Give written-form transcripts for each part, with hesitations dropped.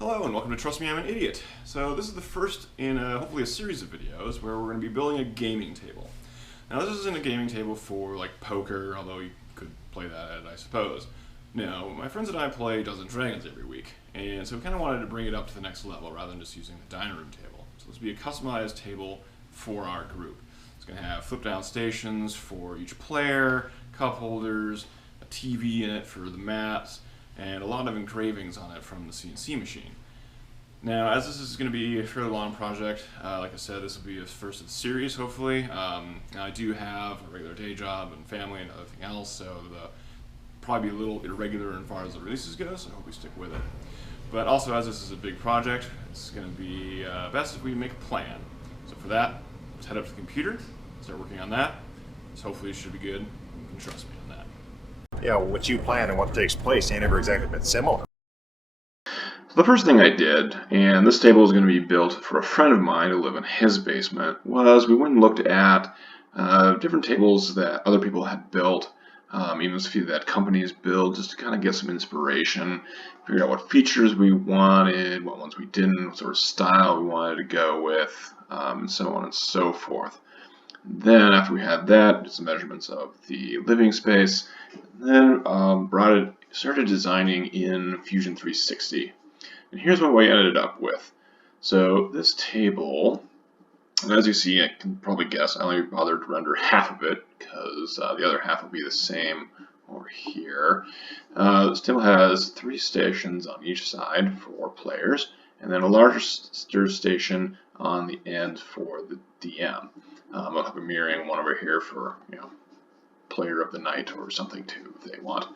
Hello and welcome to Trust Me, I'm an Idiot. So this is the first in hopefully a series of videos where we're going to be building a gaming table. Now this isn't a gaming table for like poker, although you could play that I suppose. No, my friends and I play Dungeons and Dragons every week, and so we kind of wanted to bring it up to the next level rather than just using the dining room table. So this will be a customized table for our group. It's going to have flip down stations for each player, cup holders, a TV in it for the mats, and a lot of engravings on it from the CNC machine. Now, as this is going to be a fairly long project, like I said, this will be the first of the series, hopefully. I do have a regular day job and family and everything else, so the probably be a little irregular as far as the releases go, so I hope we stick with it. But also, as this is a big project, it's going to be best if we make a plan. So for that, let's head up to the computer, start working on that. So hopefully it should be good. You can trust me on that. Yeah, what you plan and what takes place ain't ever exactly been similar. So the first thing I did, and this table is going to be built for a friend of mine who live in his basement, was we went and looked at different tables that other people had built, even a few that companies build, just to kind of get some inspiration, figure out what features we wanted, what ones we didn't, what sort of style we wanted to go with, and so on and so forth. Then after we had that, did some measurements of the living space, then started designing in Fusion 360. And here's what we ended up with. So this table, and as you see, I can probably guess, I only bothered to render half of it because the other half will be the same over here. This table has 3 stations on each side for players, and then a larger station on the end for the DM. I'll have a mirroring one over here for, player of the night or something too, if they want.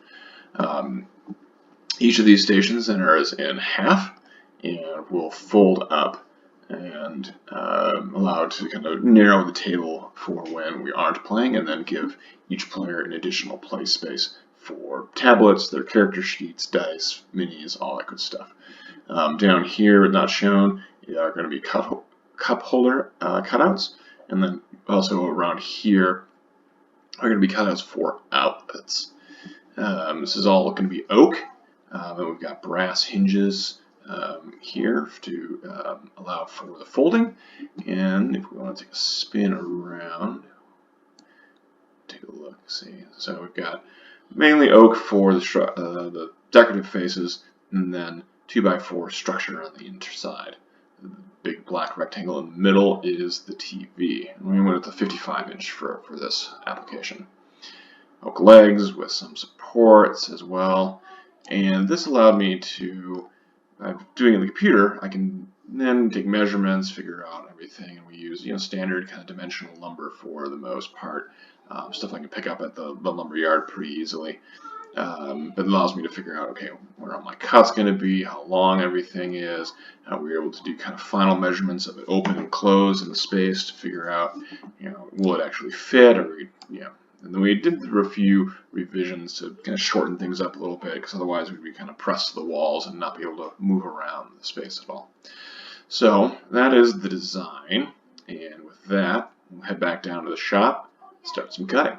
Each of these stations then is in half and will fold up and allow to kind of narrow the table for when we aren't playing, and then give each player an additional play space for tablets, their character sheets, dice, minis, all that good stuff. Down here, not shown, are going to be cup holder cutouts, and then also around here are going to be cutouts for outlets. This is all going to be oak, and we've got brass hinges here to allow for the folding. And if we want to take a spin around, take a look, see. So we've got mainly oak for the decorative faces, and then 2x4 structure on the inside. The big black rectangle in the middle is the TV. And we went with the 55-inch for this application. Oak legs with some supports as well. And this allowed me to, by doing it in the computer, I can then take measurements, figure out everything, and we use standard kind of dimensional lumber for the most part. Stuff I can pick up at the lumber yard pretty easily. But it allows me to figure out, okay, where all my cuts going to be, how long everything is. We were able to do kind of final measurements of it open and close in the space to figure out, will it actually fit, or And then we did a few revisions to kind of shorten things up a little bit, because otherwise we'd be kind of pressed to the walls and not be able to move around the space at all. So that is the design, and with that, we'll head back down to the shop, start some cutting.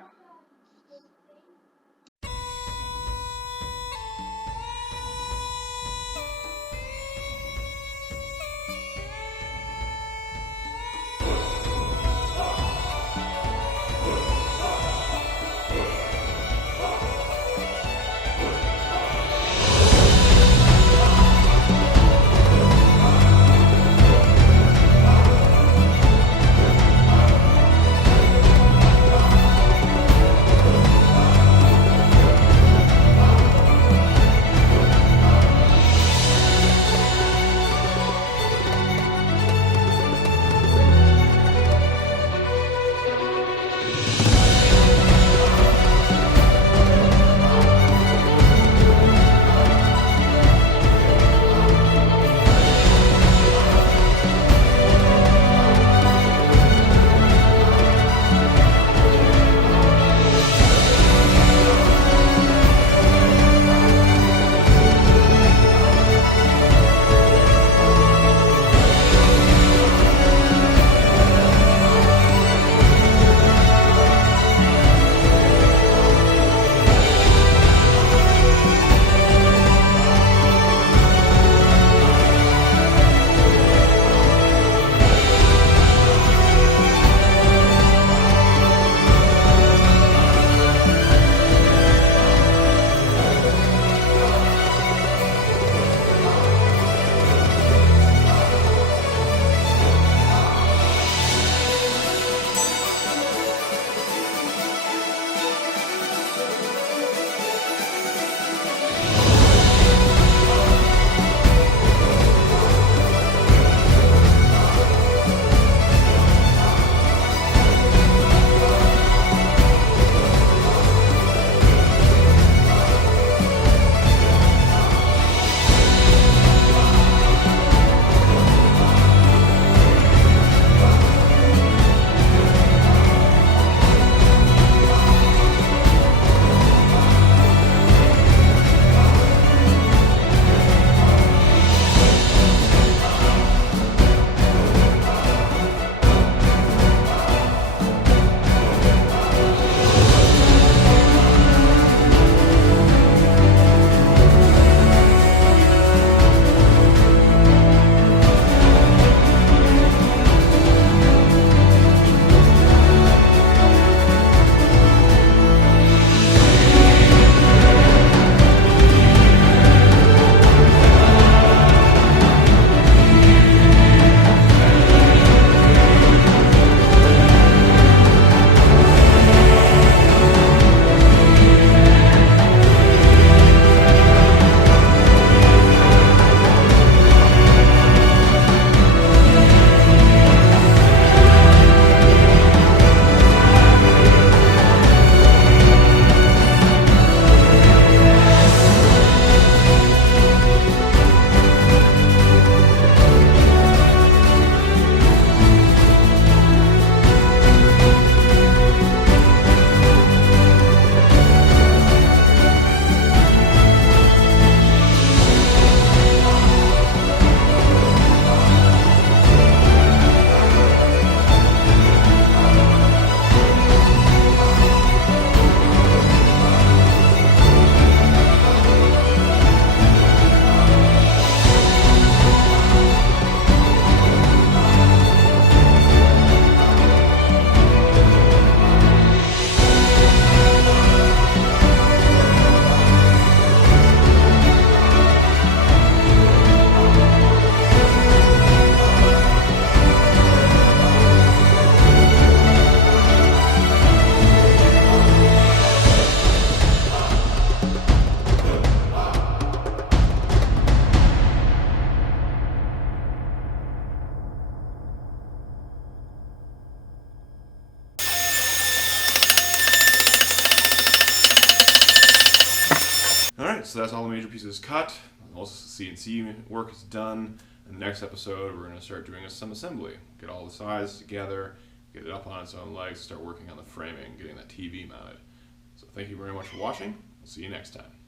Alright, so that's all the major pieces cut. Also CNC work is done. In the next episode, we're going to start doing some assembly. Get all the sides together, get it up on its own legs, start working on the framing, getting that TV mounted. So thank you very much for watching. We'll see you next time.